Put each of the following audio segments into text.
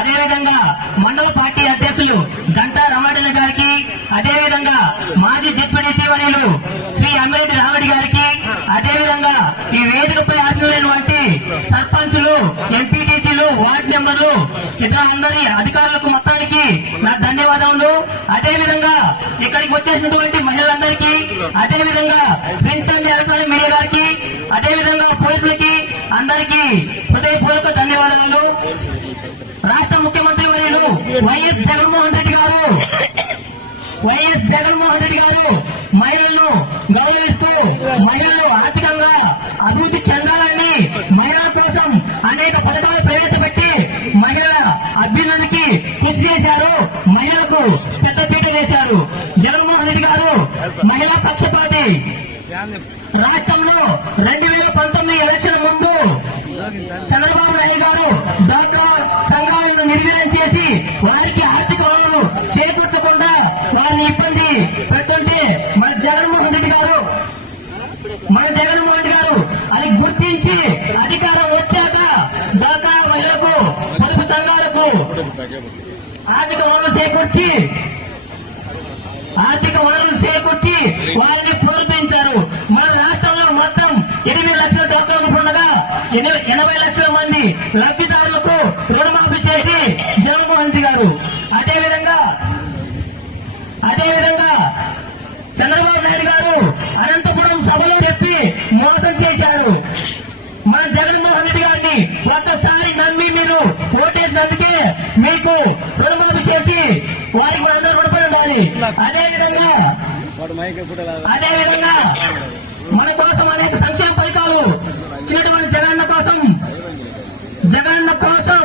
అదేవిధంగా మండల పార్టీ అధ్యక్షులు గంటా రామారెడ్డి గారికి అదేవిధంగా మాజీ డిప్యూటీ సేవనీయులు శ్రీ అంబేద్ రామడి గారికి అదేవిధంగా ఈ వేదికపై ఆశలైనటువంటి సర్పంచులు ఎంపీటీసీలు వార్డు మెంబర్లు ఇతర అందరి అధికారులకు మొత్తానికి నా ధన్యవాదములు. అదేవిధంగా ఇక్కడికి వచ్చేసినటువంటి మహిళలందరికీ అదేవిధంగా ప్రింట్ అండ్ ఎలక్ట్రానిక్ మీడియా గారికి అదేవిధంగా పోలీసులకి అందరికీ వైఎస్ జగన్మోహన్ రెడ్డి గారు. వైఎస్ జగన్మోహన్ రెడ్డి గారు మహిళలను గౌరవిస్తూ మహిళలు ఆర్థికంగా అభివృద్ధి చెందాలని మహిళల కోసం అనేక పథకాలు ప్రవేశపెట్టి మహిళల అభ్యున్నతికి కృషి చేశారు. మహిళలకు పెద్దపీట వేశారు. జగన్మోహన్ రెడ్డి గారు మహిళా పక్షపాతి. రాష్ట్రంలో రెండు వేల పంతొమ్మిది ఎలక్షన్ ముందు చంద్రబాబు వారికి ఆర్థిక వనరులు చేకూర్చకుండా వారిని ఇబ్బంది పెట్టుంటే మన జగన్మోహన్ రెడ్డి గారు మన జగన్మోహన్ రెడ్డి గారు అది గుర్తించి అధికారం వచ్చాక డాక్రా మహిళలకు పొదుపు సంఘాలకు ఆర్థిక వనరులు చేకూర్చి ఆర్థిక వనరులు చేకూర్చి వారిని ప్రోత్సహించారు. మన రాష్ట్రంలో మొత్తం ఎనిమిది లక్షల డబ్బులు ఉండగా ఎనభై లక్షల మంది లబ్ధిదారులకు రుణమాఫీ చేసి చేశారు. అదేవిధంగా అదేవిధంగా చంద్రబాబు నాయుడు గారు అనంతపురం సభలో చెప్పి మోసం చేశారు. మన జగన్మోహన్ రెడ్డి గారిని ఒక్కసారి నమ్మి మీరు ఓటేసినందుకే మీకు రుణమాఫీ చేసి వారికి అందరూ రుణపడి ఉండాలి. అదేవిధంగా అదేవిధంగా మన కోసం అనేక సంక్షేమ పథకాలు చేయడం జగన్న కోసం జగన్న కోసం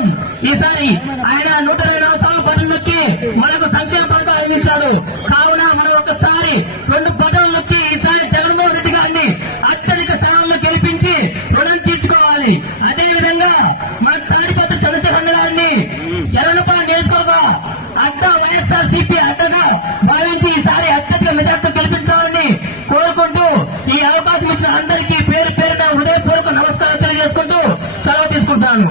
ఈసారి ఆయన నూట ఇరవై సంవత్సరాల బటన్ నొక్కి మనకు సంక్షేమ పథకం అందించాడు. కావున మనం ఒకసారి రెండు బటన్లు నొక్కి ఈసారి జగన్మోహన్ రెడ్డి గారిని అత్యధిక స్థానంలో గెలిపించి రుణం తీర్చుకోవాలి. అదే విధంగా మన తాడిపత్ర చంద్రశేఖర్ గారిని ఎర్రనపా నియోజకవర్గ అడ్డ వైఎస్ఆర్ సిపి అడ్డగా భావించి ఈసారి అత్యధిక మెజార్టీ గెలిపించాలని కోరుకుంటూ ఈ అవకాశం ఇచ్చిన అందరికీ పేరు పేరున హృదయపూర్వక నమస్కారం తెలియజేసుకుంటూ సెలవు తీసుకుంటాను